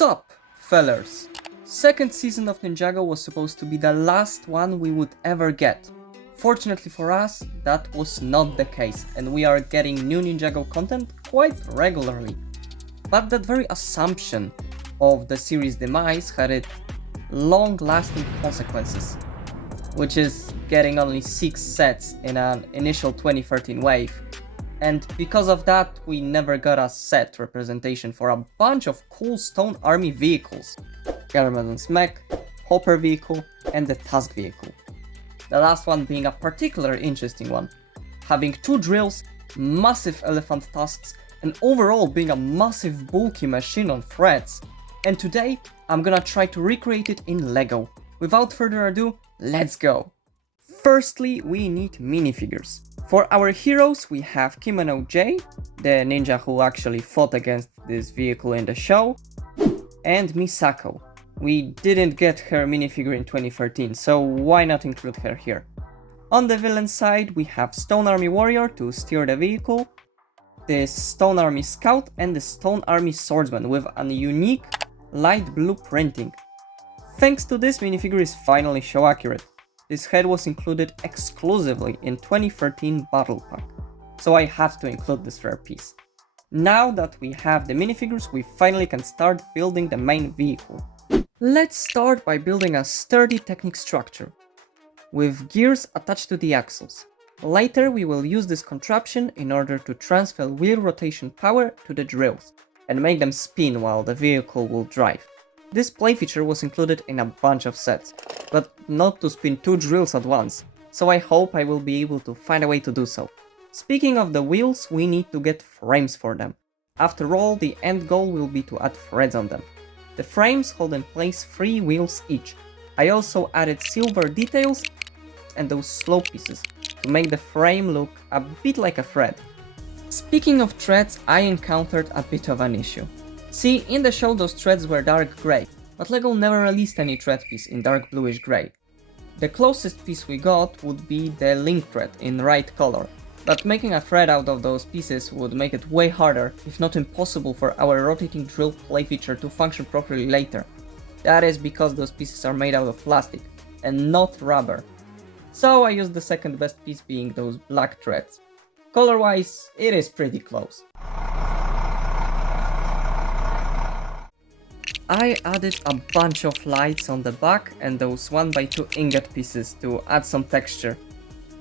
Sup, fellers! Second season of Ninjago was supposed to be the last one we would ever get. Fortunately for us, that was not the case, and we are getting new Ninjago content quite regularly. But that very assumption of the series' demise had its long-lasting consequences, which is getting only 6 sets in an initial 2013 wave. And because of that, we never got a set representation for a bunch of cool Stone Army vehicles. Garmadon's mech, Hopper vehicle, and the Tusk vehicle. The last one being a particularly interesting one, having 2 drills, massive elephant tusks, and overall being a massive bulky machine on threads. And today, I'm gonna try to recreate it in LEGO. Without further ado, let's go! Firstly, we need minifigures. For our heroes, we have Kimono J, the ninja who actually fought against this vehicle in the show, and Misako. We didn't get her minifigure in 2013, so why not include her here? On the villain side, we have Stone Army Warrior to steer the vehicle, the Stone Army Scout, and the Stone Army Swordsman with a unique light blue printing. Thanks to this, minifigure is finally show accurate. This head was included exclusively in 2013 Battle Pack, so I had to include this rare piece. Now that we have the minifigures, we finally can start building the main vehicle. Let's start by building a sturdy Technic structure, with gears attached to the axles. Later we will use this contraption in order to transfer wheel rotation power to the drills, and make them spin while the vehicle will drive. This play feature was included in a bunch of sets, but not to spin 2 drills at once, so I hope I will be able to find a way to do so. Speaking of the wheels, we need to get frames for them. After all, the end goal will be to add threads on them. The frames hold in place 3 wheels each. I also added silver details and those slope pieces to make the frame look a bit like a thread. Speaking of threads, I encountered a bit of an issue. See, in the show those threads were dark grey, but LEGO never released any thread piece in dark bluish grey. The closest piece we got would be the link thread in right color, but making a thread out of those pieces would make it way harder, if not impossible, for our rotating drill play feature to function properly later. That is because those pieces are made out of plastic, and not rubber. So I used the second best piece being those black threads. Color-wise, it is pretty close. I added a bunch of lights on the back and those 1x2 ingot pieces to add some texture.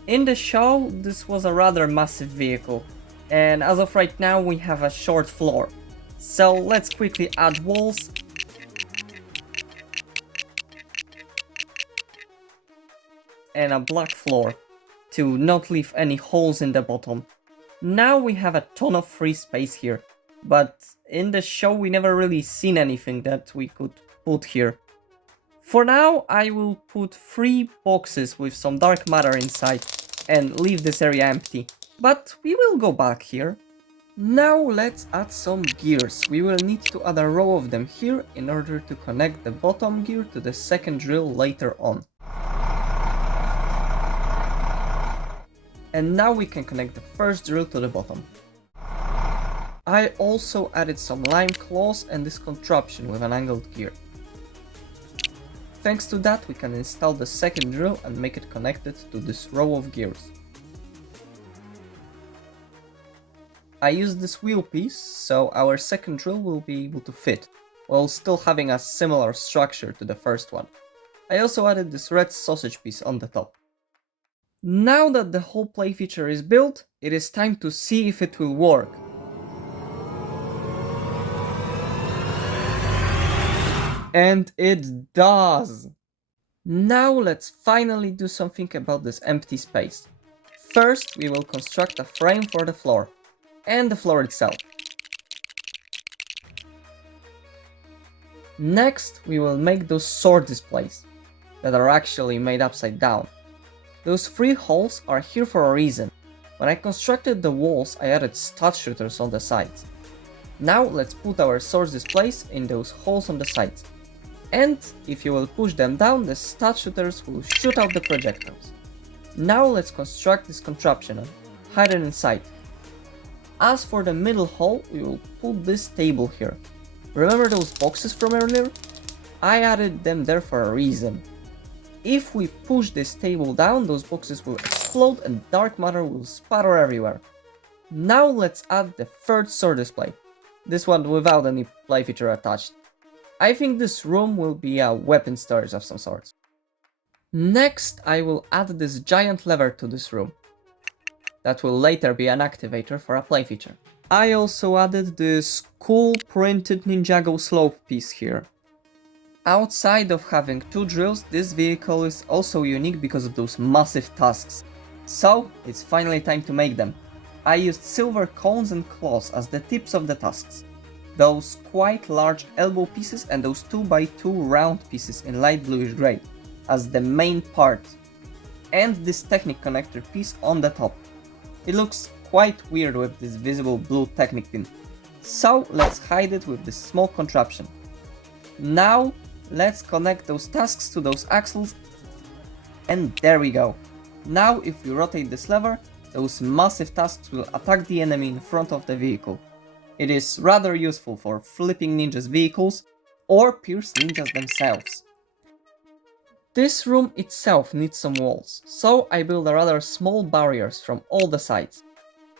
In the show, this was a rather massive vehicle, and as of right now we have a short floor. So let's quickly add walls and a black floor to not leave any holes in the bottom. Now we have a ton of free space here, but in the show we never really seen anything that we could put here. For now I will put 3 boxes with some dark matter inside and leave this area empty, but we will go back here. Now let's add some gears. We will need to add a row of them here in order to connect the bottom gear to the second drill later on. And now we can connect the first drill to the bottom. I also added some lime claws and this contraption with an angled gear. Thanks to that we can install the second drill and make it connected to this row of gears. I used this wheel piece so our second drill will be able to fit, while still having a similar structure to the first one. I also added this red sausage piece on the top. Now that the whole play feature is built, it is time to see if it will work. And it does! Now let's finally do something about this empty space. First, we will construct a frame for the floor, and the floor itself. Next, we will make those sword displays, that are actually made upside down. Those 3 holes are here for a reason. When I constructed the walls, I added stud shooters on the sides. Now let's put our sword displays in those holes on the sides. And if you will push them down, the stud shooters will shoot out the projectiles. Now let's construct this contraption and hide it inside. As for the middle hole, we will put this table here. Remember those boxes from earlier? I added them there for a reason. If we push this table down, those boxes will explode and dark matter will spatter everywhere. Now let's add the third sword display. This one without any play feature attached. I think this room will be a weapon storage of some sort. Next, I will add this giant lever to this room. That will later be an activator for a play feature. I also added this cool printed Ninjago slope piece here. Outside of having two drills, this vehicle is also unique because of those massive tusks. So, it's finally time to make them. I used silver cones and claws as the tips of the tusks. Those quite large elbow pieces and those 2x2 round pieces in light bluish grey as the main part. And this Technic connector piece on the top. It looks quite weird with this visible blue Technic pin. So let's hide it with this small contraption. Now let's connect those tusks to those axles, and there we go. Now if we rotate this lever, those massive tusks will attack the enemy in front of the vehicle. It is rather useful for flipping ninjas' vehicles or pierce ninjas themselves. This room itself needs some walls, so I built a rather small barriers from all the sides.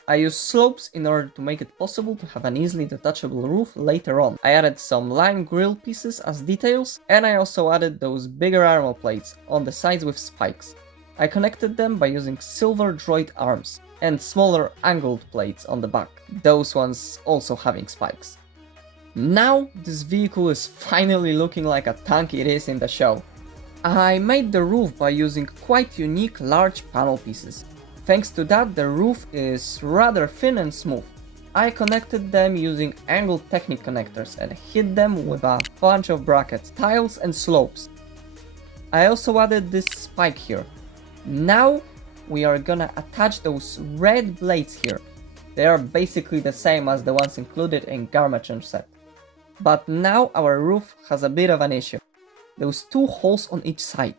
I used slopes in order to make it possible to have an easily detachable roof later on. I added some lime grill pieces as details, and I also added those bigger armor plates on the sides with spikes. I connected them by using silver droid arms, and smaller angled plates on the back, those ones also having spikes. Now this vehicle is finally looking like a tank it is in the show. I made the roof by using quite unique large panel pieces. Thanks to that, the roof is rather thin and smooth. I connected them using angled Technic connectors and hid them with a bunch of brackets, tiles and slopes. I also added this spike here. Now we are gonna attach those red blades here. They are basically the same as the ones included in Garmachon set. But now our roof has a bit of an issue. Those two holes on each side.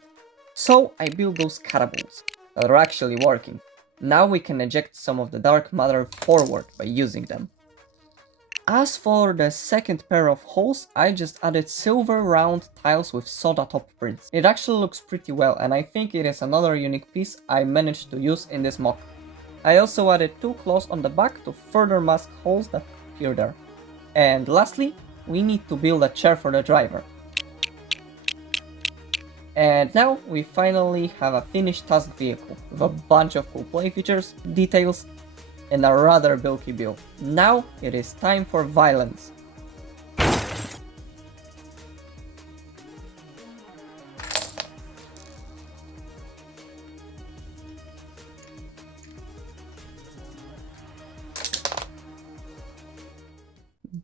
So I built those catapults that are actually working. Now we can eject some of the dark matter forward by using them. As for the second pair of holes, I just added silver round tiles with soda top prints. It actually looks pretty well, and I think it is another unique piece I managed to use in this mock. I also added two claws on the back to further mask holes that appear there. And lastly, we need to build a chair for the driver. And now we finally have a finished task vehicle with a bunch of cool play features, details, and a rather bulky build. Now it is time for violence.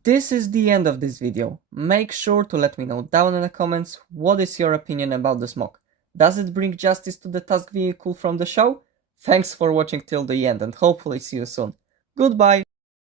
This is the end of this video. Make sure to let me know down in the comments what is your opinion about this mock. Does it bring justice to the task vehicle from the show? Thanks for watching till the end and hopefully see you soon. Goodbye!